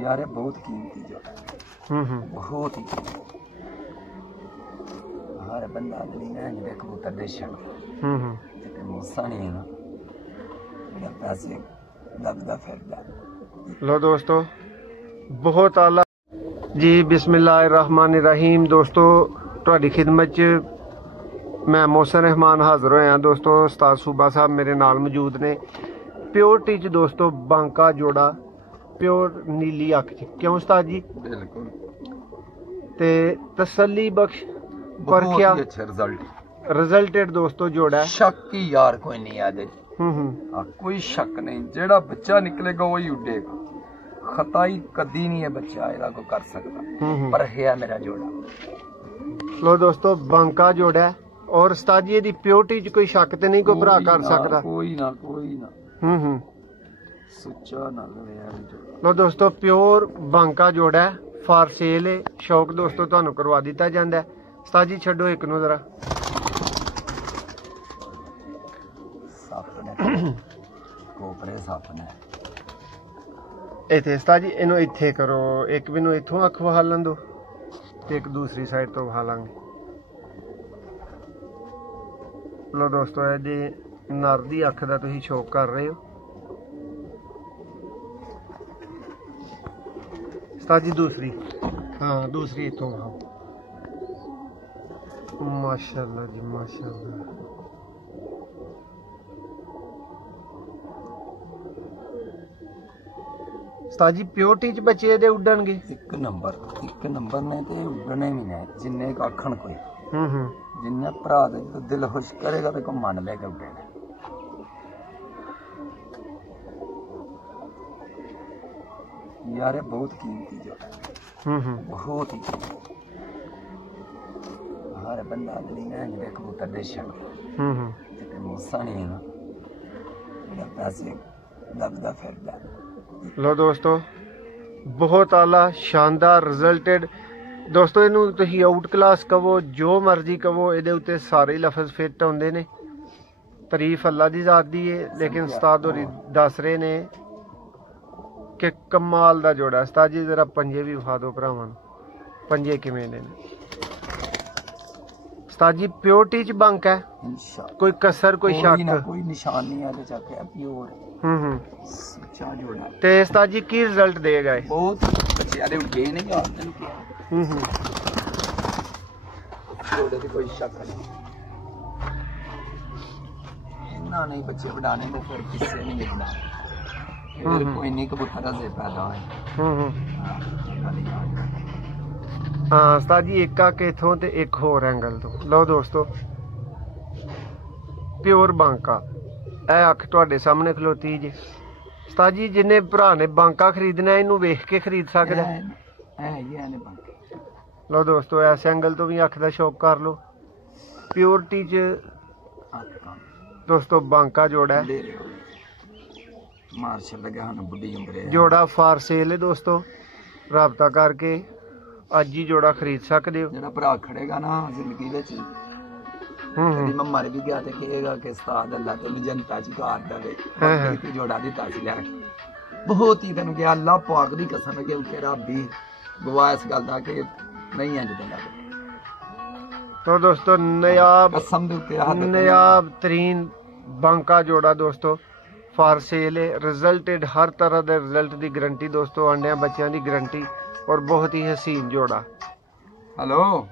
यार ये बहुत कीमती जोड़ा बहुत ही हर बंदा आदमी ने जिहड़े कबूतर दे छड़ ते मूसा नहीं है ना मेरा पैसे दबदा फिरदा। लो दोस्तों बहुत आला जी बिस्मिल्लाहिर्रहमानिर्रहीम। दोस्तों तुहाडी खिदमत च मैं मोहसिन रहमान हाजिर होया। दोस्तों उस्ताद सूबा साहब मेरे नाल मौजूद ने। प्योरिटी च दोस्तों बांका जोड़ा प्योर नीली अख च क्यों उस्ताद जी? बिल्कुल ते तसल्ली बख्श परखिया अच्छा रिजल्टेड दोस्तों जोड़ा है। शक ही यार कोई नहीं आदे कोई शक नहीं, जेड़ा बच्चा निकलेगा वही उड़ेगा। खताई कदी नहीं है बच्चा एदा को कर सकता, पर है मेरा जोड़ा। लो दोस्तों बांका जोड़ा है और उस्ताद जी दी प्योरिटी च कोई शक ते नहीं कोई भरा कर सकदा? कोई ना सच्चा ना लगे यार जोड़ा। लो दोस्तों प्योर बांका जोड़ा है, फॉर सेल है। शौक दोस्तों तुहानू करवा दिता जांदा है। उस्ताद जी छड्डो एक नू जरा कोपरे सप ने इत्थे उस्ताद जी इनू इत्थे करो, एक मैनू इत्थों अख वहालन दो ते एक दूसरी साइड तो वहालांगे। लो दोस्तों ये जी नर दी अख दा तुसीं शौक कर रहे हो। उस्ताद जी दूसरी, हाँ दूसरी इत्थों वहाओ। माशाअल्लाह जी माशाअल्लाह। उस्ताद जी प्योरिटी च बच्चे दे उड्डणगे एक नंबर ने ते उड्डने भी ने जिन्ने आखण कोई जिन्ने भरा दे दिल खुश करेगा ते को मन लेके उड्डने। यार ये बहुत कीमती जोड़ा बहुत ही हर बंदा आदमी ने जिहड़े कबूतर दे छड़ ते मूसा नहीं है ना मेरा पैसे दबदा फिरदा। लो दोस्तों बहुत आला शानदार रिजल्टेड दोस्तों। इनू तुसीं आउट क्लास कहो जो मर्जी कहो, इहदे उत्ते सारे लफज फिट आउंदे ने। तारीफ अल्लाह दी जात दी है, लेकिन उस्ताद होरी दस रहे ने कि कमाल दा जोड़ा। उस्ताद जी जरा पंजे भी विखा दो भरावां नूं, पंजे किवें ने। उस्ताद जी प्योरिटी च बंक है, कोई कसर कोई शक कोई निशान नहीं है चाके प्योर सच्चा जोड़ा। ते उस्ताद जी की रिजल्ट देगा? बहुत बच्चे आदे उठे नहीं यार तैनूं क्या जोड़े दी कोई शक नहीं। इन्ना नहीं बच्चे बढ़ाने को फिर किससे नहीं देखना फिर कोई नहीं कबूतर से पैदा है। हाँ उस्ताद जी एक के इथों ते एक होर एंगल तो। लो दोस्तों प्योर बांका ए अख तुहाडे सामने खलोती जी। उस्ताद जी जिन्ने भरा ने बांका खरीदना इनू वेख के खरीद सकदा है। लो दोस्तों ऐसे एंगल तो भी अख दा शौक कर लो। प्योरिटी च दोस्तों बांका जोड़ा है, जोड़ा फॉर सेल है दोस्तों। राबता करके अज ही जोड़ा खरीद सकते हो। जेड़ा भरा खड़ेगा ना जिंदगी विच कदी मैं मर भी गया ते कहेगा कि उस्ताद अल्लाह तेनू जनता च कार दे ते जोड़ा दिता सी लै। बहुत ही तेनू क्या अल्लाह पाक दी कसम है कि तेरा भी गवाह इस गल दा कि नहीं इंज दिंदा। तो दोस्तों नयाब तरीन बांका जोड़ा दोस्तों फॉर सेल है। रिजल्टेड हर तरह के रिजल्ट की गारंटी दोस्तों, अंडिया बच्चों की गारंटी और बहुत ही हसीन जोड़ा। हेलो